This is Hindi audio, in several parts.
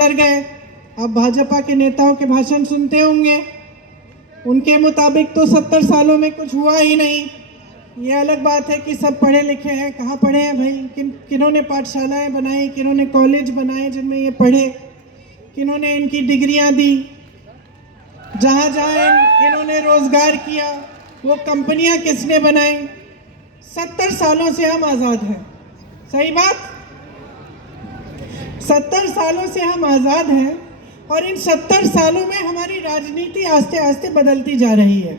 कर गए। अब भाजपा के नेताओं के भाषण सुनते होंगे, उनके मुताबिक तो 70 सालों में कुछ हुआ ही नहीं। ये अलग बात है कि सब पढ़े लिखे हैं, कहाँ पढ़े हैं भाई? किन्होंने पाठशालाएं बनाई, किन्होंने कॉलेज बनाए जिनमें ये पढ़े, किन्होंने इनकी डिग्रियां दी, जहाँ जहाँ इन्होंने रोजगार किया, वो कंपनियां किसने बनाई? 70 सालों से हम आज़ाद हैं, सही बात। 70 सालों से हम आज़ाद हैं और इन 70 सालों में हमारी राजनीति आस्ते आस्ते बदलती जा रही है।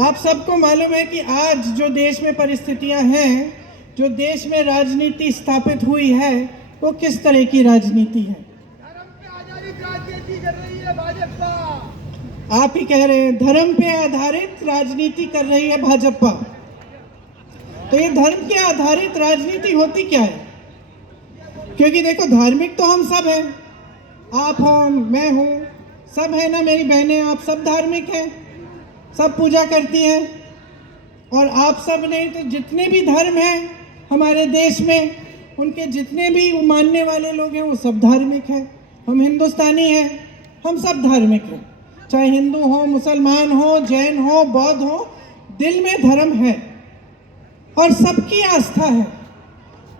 आप सबको मालूम है कि आज जो देश में परिस्थितियां हैं, जो देश में राजनीति स्थापित हुई है, वो किस तरह की राजनीति है? धर्म पे आधारित राजनीति कर रही है भाजपा। आप ही कह रहे हैं, धर्म पे आधारित राजनीति कर रही है भाजपा। तो ये धर्म के आधारित राजनीति होती क्या है? क्योंकि देखो, धार्मिक तो हम सब हैं, आप हो, मैं हूँ, सब है ना, मेरी बहनें, आप सब धार्मिक हैं, सब पूजा करती हैं। और आप सब नहीं तो जितने भी धर्म हैं हमारे देश में, उनके जितने भी मानने वाले लोग हैं, वो सब धार्मिक हैं। हम हिंदुस्तानी हैं, हम सब धार्मिक हैं, चाहे हिंदू हो, मुसलमान हो, जैन हो, बौद्ध हो, दिल में धर्म है और सबकी आस्था है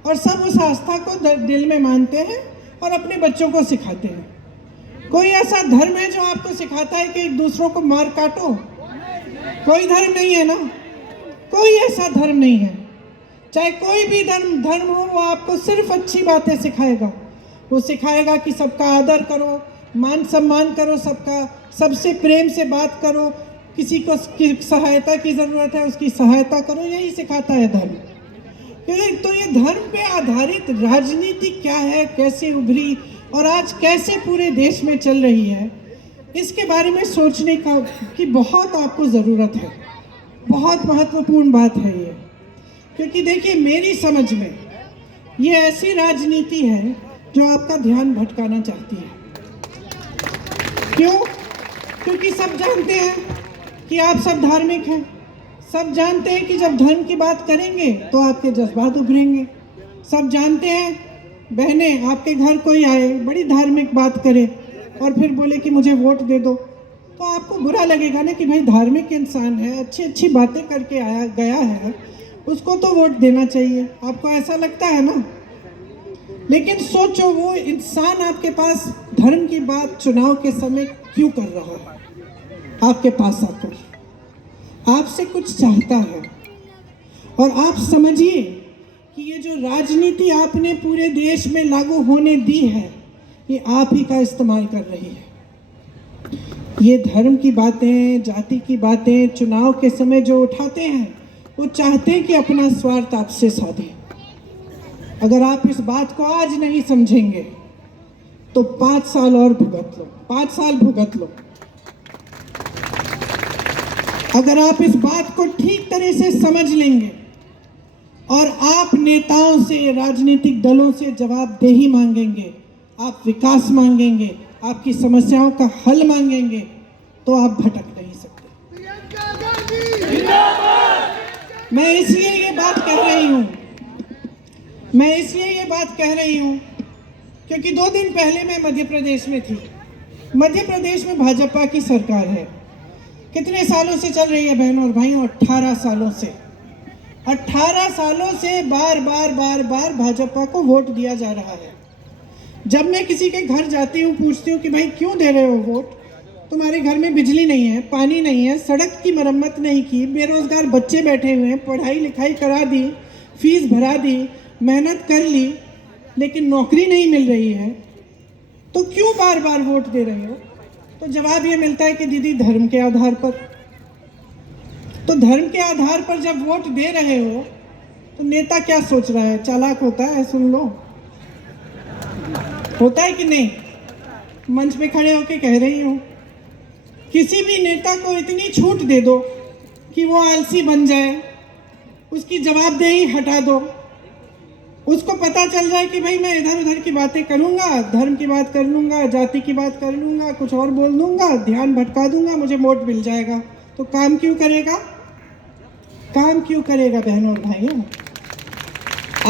और सब उस आस्था को दिल में मानते हैं और अपने बच्चों को सिखाते हैं। कोई ऐसा धर्म है जो आपको सिखाता है कि एक दूसरों को मार काटो? कोई धर्म नहीं है ना, कोई ऐसा धर्म नहीं है। चाहे कोई भी धर्म हो, वो आपको सिर्फ अच्छी बातें सिखाएगा। वो सिखाएगा कि सबका आदर करो, मान सम्मान करो, सबका, सबसे प्रेम से बात करो, किसी को सहायता की ज़रूरत है उसकी सहायता करो, यही सिखाता है धर्म। तो ये धर्म पे आधारित राजनीति क्या है, कैसे उभरी और आज कैसे पूरे देश में चल रही है, इसके बारे में सोचने की बहुत आपको ज़रूरत है। बहुत महत्वपूर्ण बात है ये, क्योंकि देखिए, मेरी समझ में ये ऐसी राजनीति है जो आपका ध्यान भटकाना चाहती है। क्यों? क्योंकि सब जानते हैं कि आप सब धार्मिक हैं, सब जानते हैं कि जब धर्म की बात करेंगे तो आपके जज्बात उभरेंगे। सब जानते हैं, बहनें, आपके घर कोई आए, बड़ी धार्मिक बात करे और फिर बोले कि मुझे वोट दे दो, तो आपको बुरा लगेगा ना कि भाई धार्मिक इंसान है, अच्छी अच्छी बातें करके आया गया है, उसको तो वोट देना चाहिए। आपको ऐसा लगता है ना? लेकिन सोचो, वो इंसान आपके पास धर्म की बात चुनाव के समय क्यों कर रहा है? आपके पास आकर आपसे कुछ चाहता है। और आप समझिए कि ये जो राजनीति आपने पूरे देश में लागू होने दी है, ये आप ही का इस्तेमाल कर रही है। ये धर्म की बातें, जाति की बातें चुनाव के समय जो उठाते हैं, वो चाहते हैं कि अपना स्वार्थ आपसे साधें। अगर आप इस बात को आज नहीं समझेंगे तो 5 साल और भुगत लो, 5 साल भुगत लो। अगर आप इस बात को ठीक तरह से समझ लेंगे और आप नेताओं से, राजनीतिक दलों से जवाबदेही मांगेंगे, आप विकास मांगेंगे, आपकी समस्याओं का हल मांगेंगे, तो आप भटक नहीं सकते। प्रियंका गांधी जिंदाबाद। मैं इसलिए ये बात कह रही हूँ क्योंकि 2 दिन पहले मैं मध्य प्रदेश में थी। मध्य प्रदेश में भाजपा की सरकार है। कितने सालों से चल रही है बहनों और भाइयों? 18 सालों से। 18 सालों से बार बार भाजपा को वोट दिया जा रहा है। जब मैं किसी के घर जाती हूँ, पूछती हूँ कि भाई क्यों दे रहे हो वोट? तुम्हारे घर में बिजली नहीं है, पानी नहीं है, सड़क की मरम्मत नहीं की, बेरोजगार बच्चे बैठे हुए हैं, पढ़ाई लिखाई करा दी, फीस भरा दी, मेहनत कर ली, लेकिन नौकरी नहीं मिल रही है, तो क्यों बार बार वोट दे रहे हो? तो जवाब ये मिलता है कि दीदी, धर्म के आधार पर। तो धर्म के आधार पर जब वोट दे रहे हो तो नेता क्या सोच रहा है? चालाक होता है, सुन लो, होता है कि नहीं? मंच पे खड़े होके कह रही हूँ, किसी भी नेता को इतनी छूट दे दो कि वो आलसी बन जाए, उसकी जवाबदेही हटा दो, उसको पता चल जाए कि भाई मैं इधर उधर की बातें करूंगा, धर्म की बात कर लूंगा, जाति की बात कर लूंगा, कुछ और बोल दूंगा, ध्यान भटका दूंगा, मुझे वोट मिल जाएगा, तो काम क्यों करेगा? काम क्यों करेगा बहनों और भाइयों?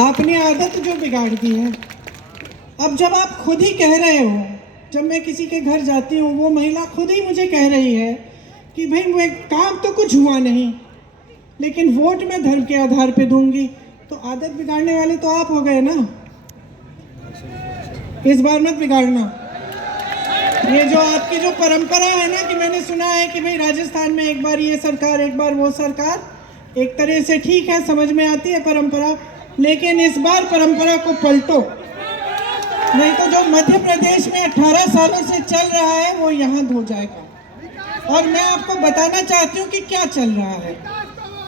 आपने आदत जो बिगाड़ दी है, अब जब आप खुद ही कह रहे हो, जब मैं किसी के घर जाती हूँ वो महिला खुद ही मुझे कह रही है कि भाई वो काम तो कुछ हुआ नहीं लेकिन वोट मैं धर्म के आधार पे दूंगी, तो आदत बिगाड़ने वाले तो आप हो गए ना। इस बार मत बिगाड़ना। ये जो आपकी जो परंपरा है ना कि मैंने सुना है कि भाई राजस्थान में एक बार ये सरकार एक बार वो सरकार, एक तरह से ठीक है, समझ में आती है परंपरा, लेकिन इस बार परंपरा को पलटो, नहीं तो जो मध्य प्रदेश में 18 सालों से चल रहा है वो यहाँ हो जाएगा। और मैं आपको बताना चाहती हूँ कि क्या चल रहा है।